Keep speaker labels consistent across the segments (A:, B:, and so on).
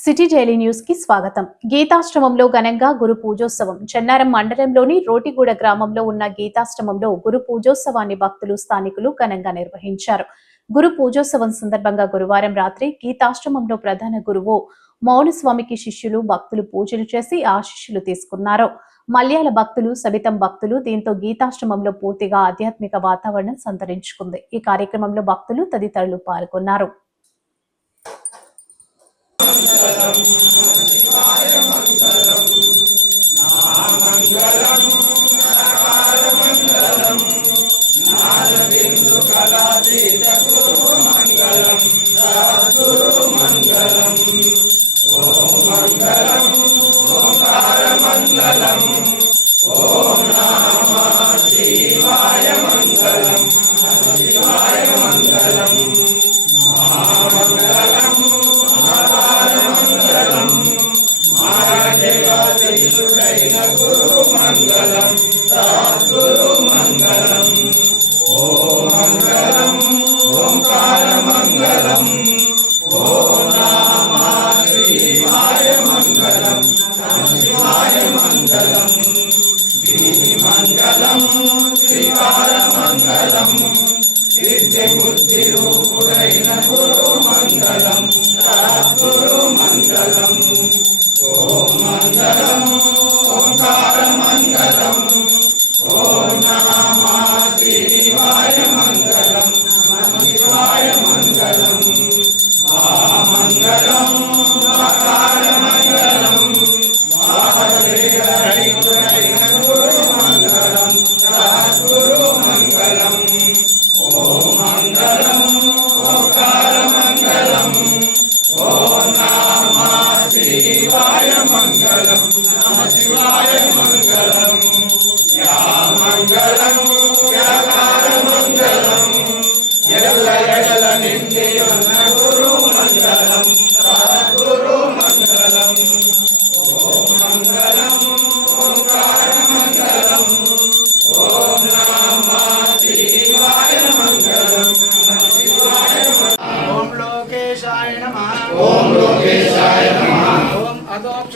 A: City daily న్యూస్కి స్వాగతం. గీతాశ్రమంలో ఘనంగా గురు పూజోత్సవం. చెన్నారం మండలంలోని రోటిగూడ గ్రామంలో ఉన్న గీతాశ్రమంలో గురు పూజోత్సవాన్ని భక్తులు స్థానికులు ఘనంగా నిర్వహించారు. గురు పూజోత్సవం సందర్భంగా గురువారం రాత్రి గీతాశ్రమంలో ప్రధాన గురువు మౌనస్వామికి శిష్యులు భక్తులు పూజలు చేసి ఆశీస్సులు తీసుకున్నారు. మలయాళ భక్తులు సబితం భక్తులు దీంతో గీతాశ్రమంలో పూర్తిగా ఆధ్యాత్మిక వాతావరణం సంతరించుకుంది. ఈ కార్యక్రమంలో భక్తులు తదితరులు పాల్గొన్నారు.
B: Gracias. ఓం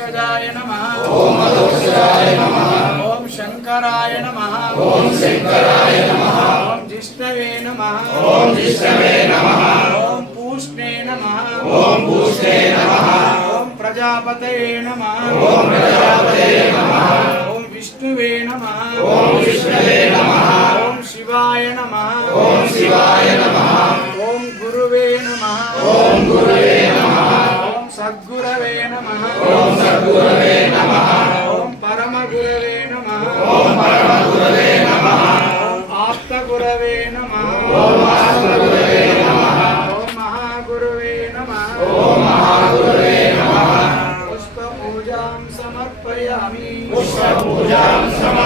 B: అదోక్షజాయ నమః. ఓం అదోక్షజాయ నమః ఓం శంకరాయ నమః. ఓం శంకరాయ నమః ఓం జిష్ణవే నమః. ఓం జిష్ణవే నమః ఓం పూష్ణే నమః. ఓం పూష్ణే నమః ఓం ప్రజాపతయే నమః. ఓం ప్రజాపతయే నమః ఓం విష్ణువే నమః. ఓం విష్ణవే నమః ఓం శివాయ నమః. ఓం శివాయ నమః ఓం గురువే నమః. ఓం గురువే నమః ఓం సద్గురవే నమ. ఓం సద్గురవే నమ. ఓం పరమ గురవే నమ. ఓం పరమ గురవే నమ. ఓం ఆప్త గురవే నమ ఓం ఆప్త గురవే ఓం ఓం పుష్ప పూజాం సమర్పయామి పుష్ప పూజాం సమర్పయామి.